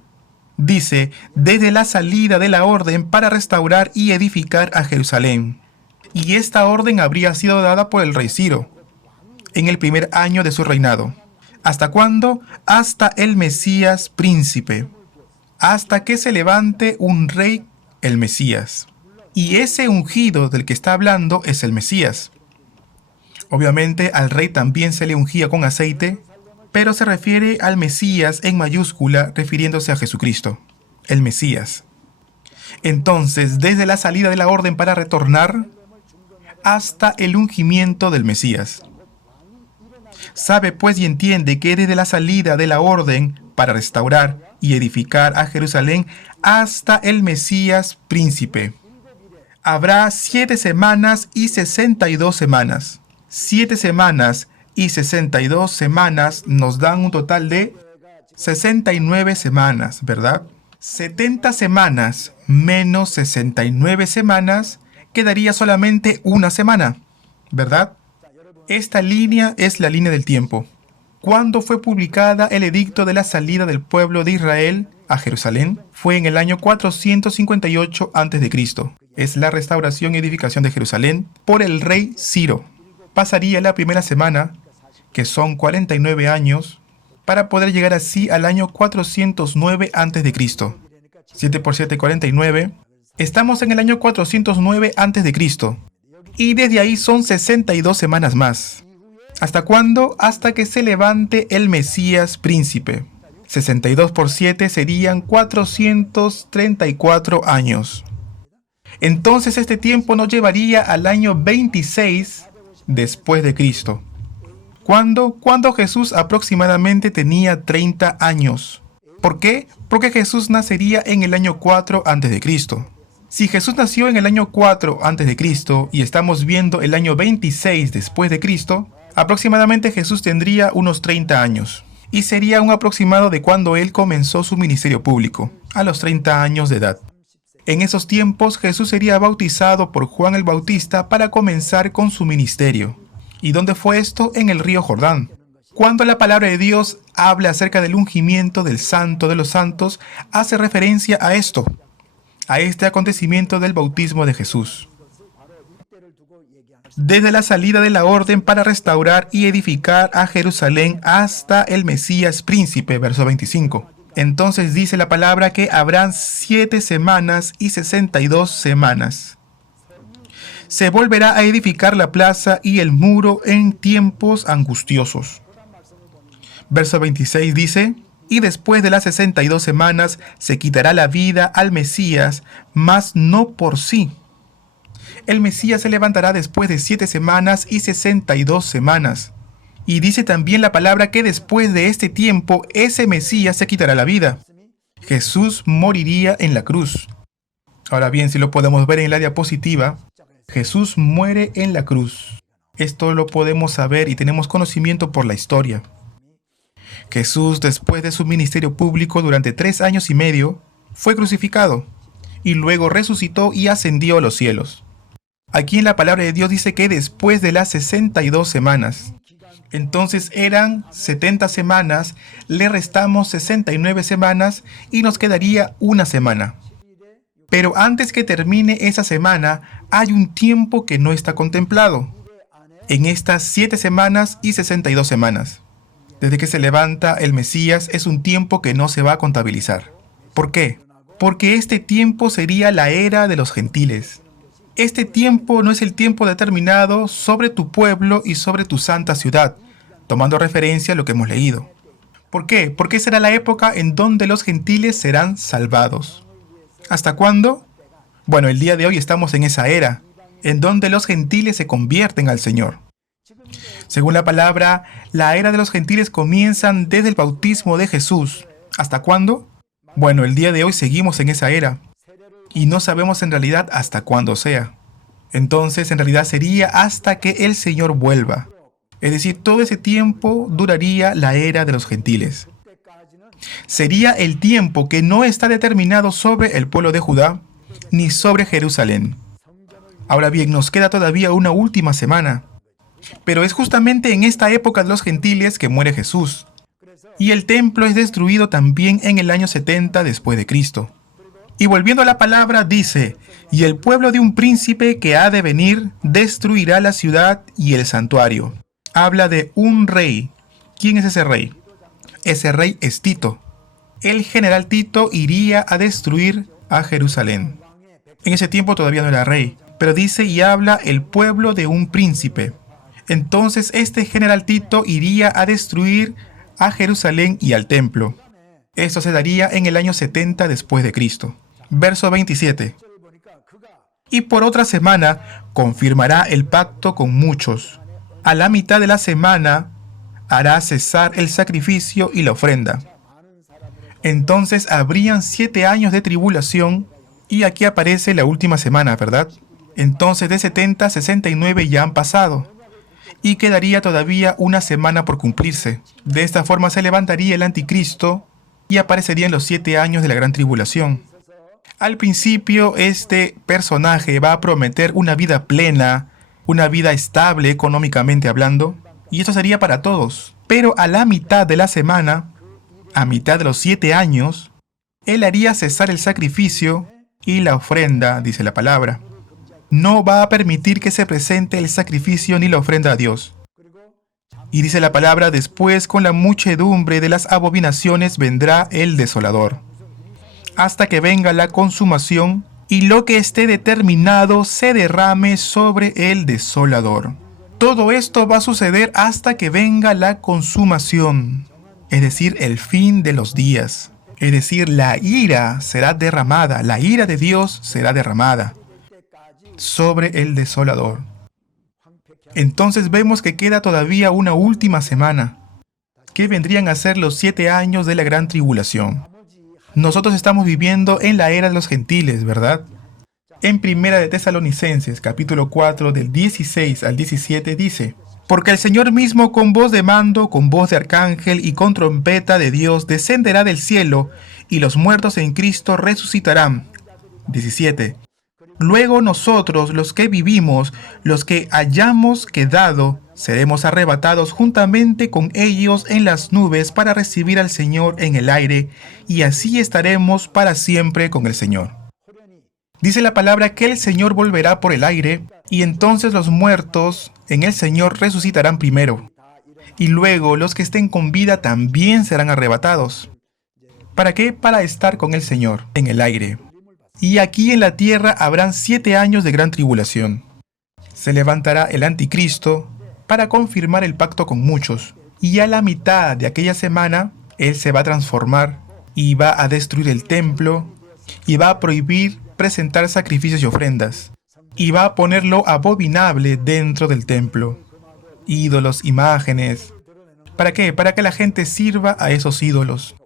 Dice, desde la salida de la orden para restaurar y edificar a Jerusalén. Y esta orden habría sido dada por el rey Ciro, en el primer año de su reinado. ¿Hasta cuándo? Hasta el Mesías príncipe. Hasta que se levante un rey, el Mesías. Y ese ungido del que está hablando es el Mesías. Obviamente al rey también se le ungía con aceite, pero se refiere al Mesías en mayúscula, refiriéndose a Jesucristo, el Mesías. Entonces, desde la salida de la orden para retornar hasta el ungimiento del Mesías. Sabe pues y entiende que desde la salida de la orden para restaurar y edificar a Jerusalén hasta el Mesías príncipe. Habrá 7 semanas y 62 semanas. 7 semanas y 62 semanas nos dan un total de 69 semanas, ¿verdad? 70 semanas menos 69 semanas quedaría solamente una semana, ¿verdad? Esta línea es la línea del tiempo. ¿Cuándo fue publicada el edicto de la salida del pueblo de Israel a Jerusalén? Fue en el año 458 a.C. Es la restauración y edificación de Jerusalén por el rey Ciro. Pasaría la primera semana, que son 49 años, para poder llegar así al año 409 a.C. 7 por 7, 49. Estamos en el año 409 a.C. Y desde ahí son 62 semanas más. ¿Hasta cuándo? Hasta que se levante el Mesías príncipe. 62 por 7 serían 434 años. Entonces este tiempo nos llevaría al año 26 después de Cristo. ¿Cuándo? Cuando Jesús aproximadamente tenía 30 años. ¿Por qué? Porque Jesús nacería en el año 4 a.C. Si Jesús nació en el año 4 a.C. y estamos viendo el año 26 después de Cristo, aproximadamente Jesús tendría unos 30 años. Y sería un aproximado de cuando él comenzó su ministerio público, a los 30 años de edad. En esos tiempos Jesús sería bautizado por Juan el Bautista para comenzar con su ministerio. ¿Y dónde fue esto? En el río Jordán. Cuando la palabra de Dios habla acerca del ungimiento del Santo de los Santos, hace referencia a esto, a este acontecimiento del bautismo de Jesús. Desde la salida de la orden para restaurar y edificar a Jerusalén hasta el Mesías príncipe, verso 25. Entonces dice la palabra que habrán 7 semanas y 62 semanas. Se volverá a edificar la plaza y el muro en tiempos angustiosos. Verso 26 dice: y después de las 62 semanas se quitará la vida al Mesías, mas no por sí. El Mesías se levantará después de 7 semanas y 62 semanas. Y dice también la palabra que después de este tiempo ese Mesías se quitará la vida. Jesús moriría en la cruz. Ahora bien, si lo podemos ver en la diapositiva, Jesús muere en la cruz. Esto lo podemos saber y tenemos conocimiento por la historia. Jesús, después de su ministerio público durante 3 años y medio, fue crucificado y luego resucitó y ascendió a los cielos. Aquí en la palabra de Dios dice que después de las 62 semanas, entonces eran 70 semanas, le restamos 69 semanas y nos quedaría una semana. Pero antes que termine esa semana, hay un tiempo que no está contemplado. En estas 7 semanas y 62 semanas. Desde que se levanta el Mesías es un tiempo que no se va a contabilizar. ¿Por qué? Porque este tiempo sería la era de los gentiles. Este tiempo no es el tiempo determinado sobre tu pueblo y sobre tu santa ciudad, tomando referencia a lo que hemos leído. ¿Por qué? Porque será la época en donde los gentiles serán salvados. ¿Hasta cuándo? Bueno, el día de hoy estamos en esa era, en donde los gentiles se convierten al Señor. Según la palabra, la era de los gentiles comienzan desde el bautismo de Jesús. ¿Hasta cuándo? Bueno, el día de hoy seguimos en esa era. Y no sabemos en realidad hasta cuándo sea. Entonces, en realidad sería hasta que el Señor vuelva. Es decir, todo ese tiempo duraría la era de los gentiles. Sería el tiempo que no está determinado sobre el pueblo de Judá, ni sobre Jerusalén. Ahora bien, nos queda todavía una última semana. Pero es justamente en esta época de los gentiles que muere Jesús. Y el templo es destruido también en el año 70 después de Cristo. Y volviendo a la palabra, dice: y el pueblo de un príncipe que ha de venir destruirá la ciudad y el santuario. Habla de un rey. ¿Quién es ese rey? Ese rey es Tito. El general Tito iría a destruir a Jerusalén. En ese tiempo todavía no era rey, pero dice y habla el pueblo de un príncipe. Entonces este general Tito iría a destruir a Jerusalén y al templo. Esto se daría en el año 70 después de Cristo. Verso 27. Y por otra semana confirmará el pacto con muchos. A la mitad de la semana hará cesar el sacrificio y la ofrenda. Entonces habrían 7 años de tribulación y aquí aparece la última semana, ¿verdad? Entonces de 70 a 69 ya han pasado y quedaría todavía una semana por cumplirse. De esta forma se levantaría el anticristo y aparecerían los 7 años de la gran tribulación. Al principio, este personaje va a prometer una vida plena, una vida estable económicamente hablando, y esto sería para todos. Pero a la mitad de la semana, a mitad de los 7 años, él haría cesar el sacrificio y la ofrenda, dice la palabra. No va a permitir que se presente el sacrificio ni la ofrenda a Dios. Y dice la palabra, después con la muchedumbre de las abominaciones vendrá el desolador, hasta que venga la consumación y lo que esté determinado se derrame sobre el desolador. Todo esto va a suceder hasta que venga la consumación, es decir, el fin de los días. Es decir, la ira será derramada, la ira de Dios será derramada sobre el desolador. Entonces vemos que queda todavía una última semana, que vendrían a ser los 7 años de la gran tribulación. Nosotros estamos viviendo en la era de los gentiles, ¿verdad? En Primera de Tesalonicenses, capítulo 4, del 16 al 17, dice: Porque el Señor mismo con voz de mando, con voz de arcángel y con trompeta de Dios descenderá del cielo, y los muertos en Cristo resucitarán. 17. Luego nosotros, los que vivimos, los que hayamos quedado, seremos arrebatados juntamente con ellos en las nubes para recibir al Señor en el aire, y así estaremos para siempre con el Señor. Dice la palabra que el Señor volverá por el aire, y entonces los muertos en el Señor resucitarán primero, y luego los que estén con vida también serán arrebatados. ¿Para qué? Para estar con el Señor en el aire. Y aquí en la tierra habrán 7 años de gran tribulación. Se levantará el anticristo para confirmar el pacto con muchos, y a la mitad de aquella semana, él se va a transformar y va a destruir el templo, y va a prohibir presentar sacrificios y ofrendas, y va a poner lo abominable dentro del templo. Ídolos, imágenes. ¿Para qué? Para que la gente sirva a esos ídolos.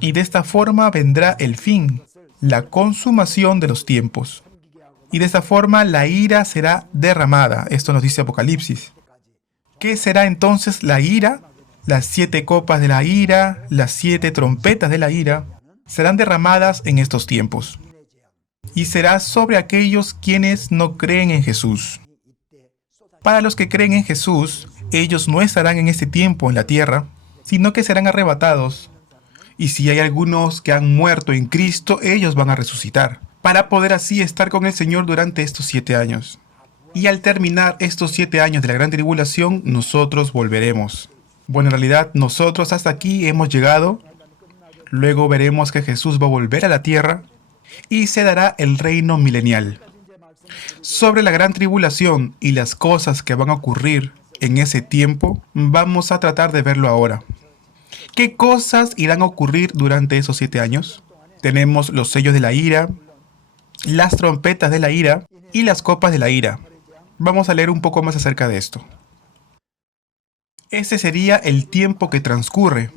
Y de esta forma vendrá el fin, la consumación de los tiempos. Y de esta forma la ira será derramada. Esto nos dice Apocalipsis. ¿Qué será entonces la ira? Las 7 copas de la ira, las 7 trompetas de la ira, serán derramadas en estos tiempos. Y será sobre aquellos quienes no creen en Jesús. Para los que creen en Jesús, ellos no estarán en este tiempo en la tierra, sino que serán arrebatados. Y si hay algunos que han muerto en Cristo, ellos van a resucitar, para poder así estar con el Señor durante estos 7 años. Y al terminar estos 7 años de la gran tribulación, nosotros volveremos. Bueno, en realidad, nosotros hasta aquí hemos llegado. Luego veremos que Jesús va a volver a la tierra y se dará el reino milenial. Sobre la gran tribulación y las cosas que van a ocurrir en ese tiempo, vamos a tratar de verlo ahora. ¿Qué cosas irán a ocurrir durante esos 7 años? Tenemos los sellos de la ira, las trompetas de la ira y las copas de la ira. Vamos a leer un poco más acerca de esto. Ese sería el tiempo que transcurre.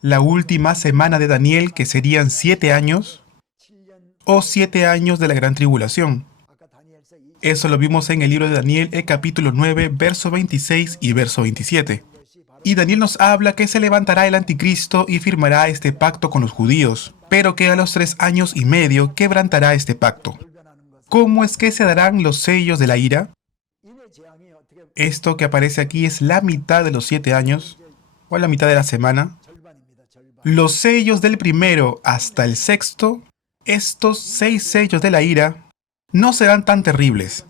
La última semana de Daniel, que serían 7 años, o 7 años de la gran tribulación. Eso lo vimos en el libro de Daniel, el capítulo 9, verso 26 y verso 27. Y Daniel nos habla que se levantará el anticristo y firmará este pacto con los judíos, pero que a los 3 años y medio quebrantará este pacto. ¿Cómo es que se darán los sellos de la ira? Esto que aparece aquí es la mitad de los 7 años, o la mitad de la semana. Los sellos del primero hasta el sexto, estos 6 sellos de la ira, no serán tan terribles.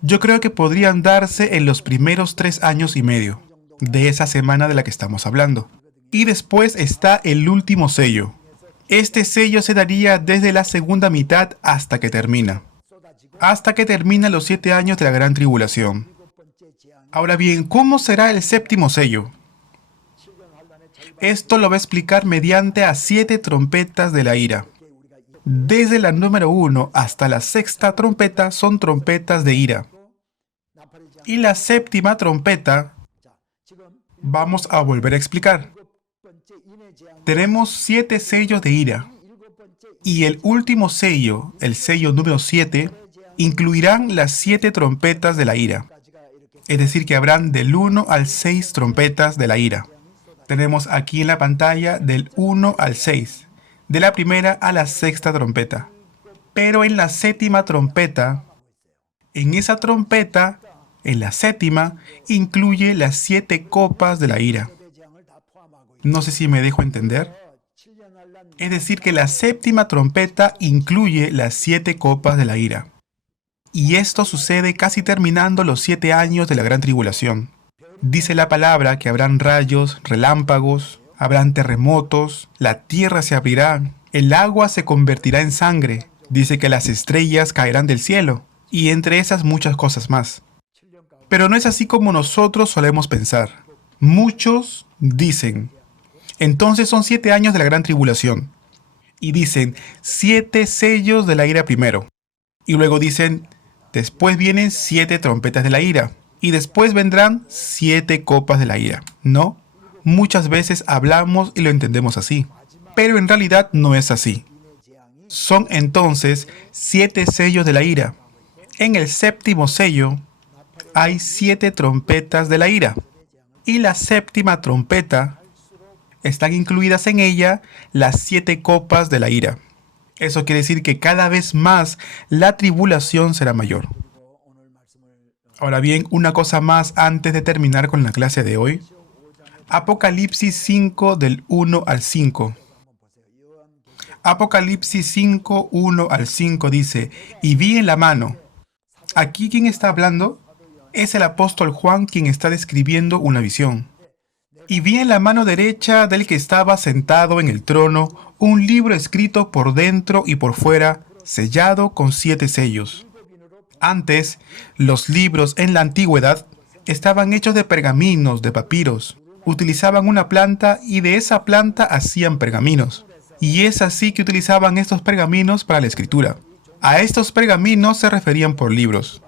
Yo creo que podrían darse en los primeros 3 años y medio de esa semana de la que estamos hablando. Y después está el último sello. Este sello se daría desde la segunda mitad hasta que termina. Hasta que termina los 7 años de la gran tribulación. Ahora bien, ¿cómo será el séptimo sello? Esto lo va a explicar mediante a 7 trompetas de la ira. Desde la número 1 hasta la sexta trompeta son trompetas de ira. Y la séptima trompeta vamos a volver a explicar. Tenemos 7 sellos de ira. Y el último sello, el sello número 7, incluirán las 7 trompetas de la ira. Es decir, que habrán del 1 al 6 trompetas de la ira. Tenemos aquí en la pantalla del 1 al 6, de la primera a la sexta trompeta. Pero en la séptima trompeta, en esa trompeta, en la séptima, incluye las 7 copas de la ira. No sé si me dejo entender. Es decir, que la séptima trompeta incluye las 7 copas de la ira. Y esto sucede casi terminando los 7 años de la gran tribulación. Dice la palabra que habrán rayos, relámpagos, habrán terremotos, la tierra se abrirá, el agua se convertirá en sangre, dice que las estrellas caerán del cielo, y entre esas muchas cosas más. Pero no es así como nosotros solemos pensar. Muchos dicen, entonces son 7 años de la gran tribulación. Y dicen, 7 sellos de la ira primero. Y luego dicen, después vienen 7 trompetas de la ira. Y después vendrán 7 copas de la ira. No, muchas veces hablamos y lo entendemos así. Pero en realidad no es así. Son entonces 7 sellos de la ira. En el séptimo sello hay 7 trompetas de la ira. Y la séptima trompeta, están incluidas en ella las 7 copas de la ira. Eso quiere decir que cada vez más la tribulación será mayor. Ahora bien, una cosa más antes de terminar con la clase de hoy. Apocalipsis 5 del 1 al 5. Apocalipsis 5, 1 al 5 dice, y vi en la mano. Aquí quien está hablando es el apóstol Juan, quien está describiendo una visión. Y vi en la mano derecha del que estaba sentado en el trono un libro escrito por dentro y por fuera, sellado con 7 sellos. Antes, los libros en la antigüedad estaban hechos de pergaminos, de papiros. Utilizaban una planta y de esa planta hacían pergaminos. Y es así que utilizaban estos pergaminos para la escritura. A estos pergaminos se referían por libros.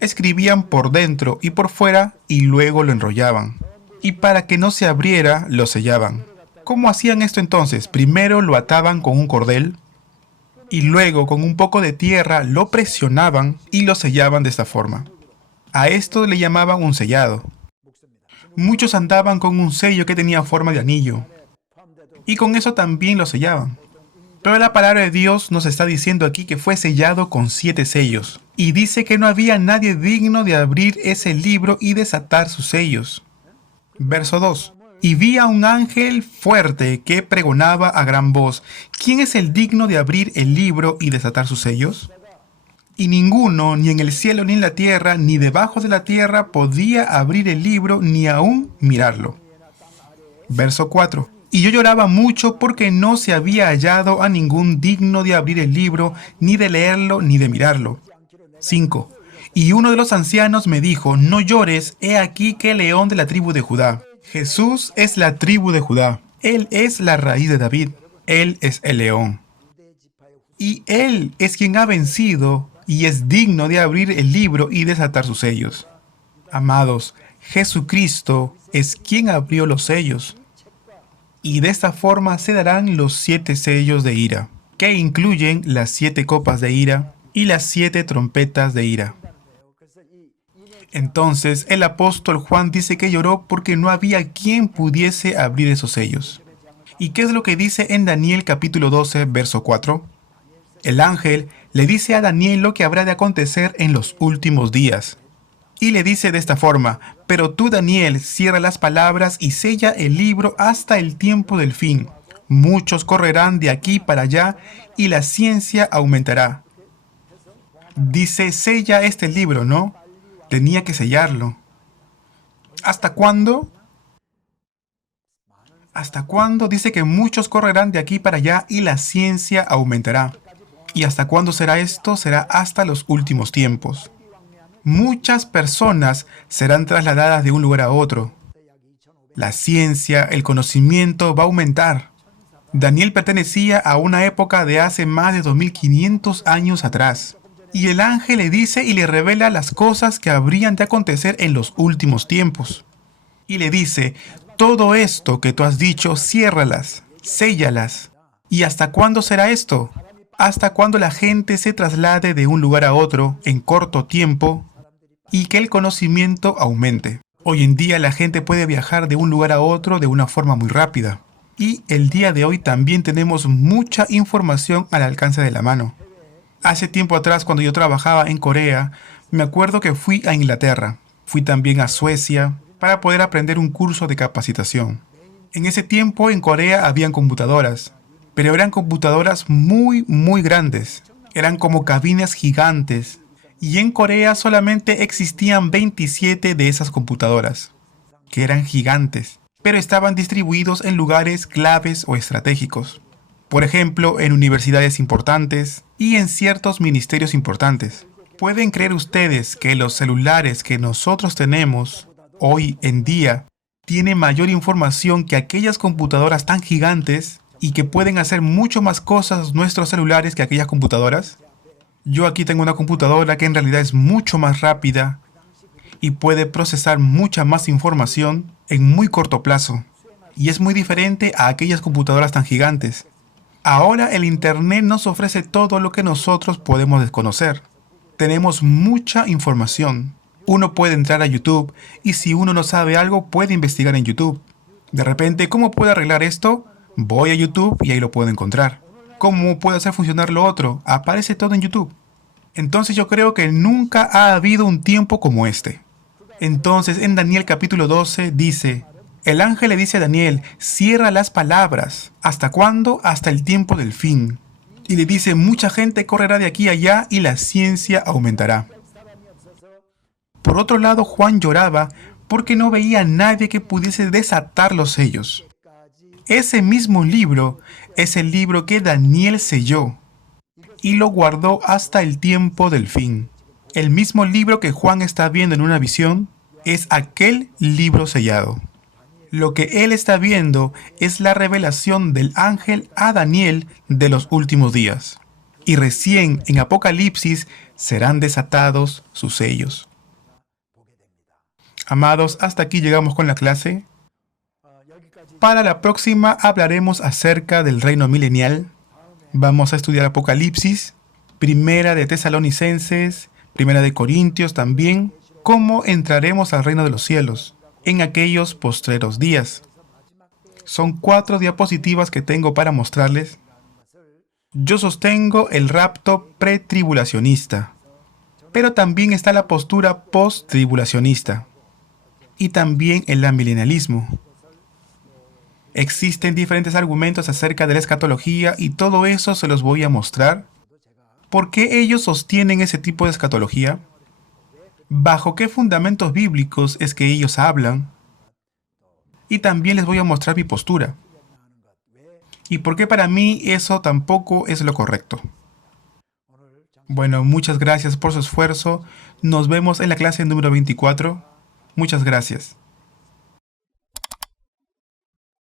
Escribían por dentro y por fuera y luego lo enrollaban. Y para que no se abriera, lo sellaban. ¿Cómo hacían esto entonces? Primero lo ataban con un cordel y luego con un poco de tierra lo presionaban y lo sellaban de esta forma. A esto le llamaban un sellado. Muchos andaban con un sello que tenía forma de anillo y con eso también lo sellaban. Pero la palabra de Dios nos está diciendo aquí que fue sellado con 7 sellos y dice que no había nadie digno de abrir ese libro y desatar sus sellos. Verso 2. Y vi a un ángel fuerte que pregonaba a gran voz, ¿quién es el digno de abrir el libro y desatar sus sellos? Y ninguno, ni en el cielo ni en la tierra, ni debajo de la tierra, podía abrir el libro ni aún mirarlo. Verso 4. Y yo lloraba mucho porque no se había hallado a ningún digno de abrir el libro, ni de leerlo, ni de mirarlo. 5. Y uno de los ancianos me dijo, no llores, he aquí que el león de la tribu de Judá. Jesús es la tribu de Judá. Él es la raíz de David. Él es el león. Y Él es quien ha vencido y es digno de abrir el libro y desatar sus sellos. Amados, Jesucristo es quien abrió los sellos. Y de esta forma se darán los 7 sellos de ira, que incluyen las 7 copas de ira y las 7 trompetas de ira. Entonces el apóstol Juan dice que lloró porque no había quien pudiese abrir esos sellos. ¿Y qué es lo que dice en Daniel capítulo 12, verso 4? El ángel le dice a Daniel lo que habrá de acontecer en los últimos días. Y le dice de esta forma, pero tú, Daniel, cierra las palabras y sella el libro hasta el tiempo del fin. Muchos correrán de aquí para allá y la ciencia aumentará. Dice, sella este libro, ¿no? Tenía que sellarlo. ¿Hasta cuándo? ¿Hasta cuándo? Dice que muchos correrán de aquí para allá y la ciencia aumentará. ¿Y hasta cuándo será esto? Será hasta los últimos tiempos. Muchas personas serán trasladadas de un lugar a otro. La ciencia, el conocimiento va a aumentar. Daniel pertenecía a una época de hace más de 2500 años atrás. Y el ángel le dice y le revela las cosas que habrían de acontecer en los últimos tiempos. Y le dice, Todo esto que tú has dicho, ciérralas, séllalas. ¿Y hasta cuándo será esto? Hasta cuando la gente se traslade de un lugar a otro en corto tiempo y que el conocimiento aumente. Hoy en día la gente puede viajar de un lugar a otro de una forma muy rápida. Y el día de hoy también tenemos mucha información al alcance de la mano. Hace tiempo atrás, cuando yo trabajaba en Corea, me acuerdo que fui a Inglaterra. Fui también a Suecia para poder aprender un curso de capacitación. En ese tiempo en Corea habían computadoras, pero eran computadoras muy grandes. Eran como cabinas gigantes. Y en Corea solamente existían 27 de esas computadoras, que eran gigantes, pero estaban distribuidos en lugares claves o estratégicos. Por ejemplo, en universidades importantes y en ciertos ministerios importantes. ¿Pueden creer ustedes que los celulares que nosotros tenemos hoy en día tienen mayor información que aquellas computadoras tan gigantes y que pueden hacer mucho más cosas nuestros celulares que aquellas computadoras? Yo aquí tengo una computadora que en realidad es mucho más rápida y puede procesar mucha más información en muy corto plazo. Y es muy diferente a aquellas computadoras tan gigantes. Ahora el Internet nos ofrece todo lo que nosotros podemos desconocer. Tenemos mucha información. Uno puede entrar a YouTube y si uno no sabe algo puede investigar en YouTube. De repente, ¿cómo puedo arreglar esto? Voy a YouTube y ahí lo puedo encontrar. ¿Cómo puedo hacer funcionar lo otro? Aparece todo en YouTube. Entonces yo creo que nunca ha habido un tiempo como este. Entonces en Daniel capítulo 12 dice, el ángel le dice a Daniel, cierra las palabras. ¿Hasta cuándo? Hasta el tiempo del fin. Y le dice, mucha gente correrá de aquí a allá y la ciencia aumentará. Por otro lado, Juan lloraba porque no veía a nadie que pudiese desatar los sellos. Ese mismo libro es el libro que Daniel selló y lo guardó hasta el tiempo del fin. El mismo libro que Juan está viendo en una visión es aquel libro sellado. Lo que él está viendo es la revelación del ángel a Daniel de los últimos días. Y recién en Apocalipsis serán desatados sus sellos. Amados, hasta aquí llegamos con la clase. Para la próxima hablaremos acerca del reino milenial. Vamos a estudiar Apocalipsis, Primera de Tesalonicenses, Primera de Corintios también, cómo entraremos al reino de los cielos en aquellos postreros días. Son 4 diapositivas que tengo para mostrarles. Yo sostengo el rapto pretribulacionista, pero también está la postura post-tribulacionista y también el amilenialismo. Existen diferentes argumentos acerca de la escatología y todo eso se los voy a mostrar. ¿Por qué ellos sostienen ese tipo de escatología? ¿Bajo qué fundamentos bíblicos es que ellos hablan? Y también les voy a mostrar mi postura. ¿Y por qué para mí eso tampoco es lo correcto? Bueno, muchas gracias por su esfuerzo. Nos vemos en la clase número 24. Muchas gracias.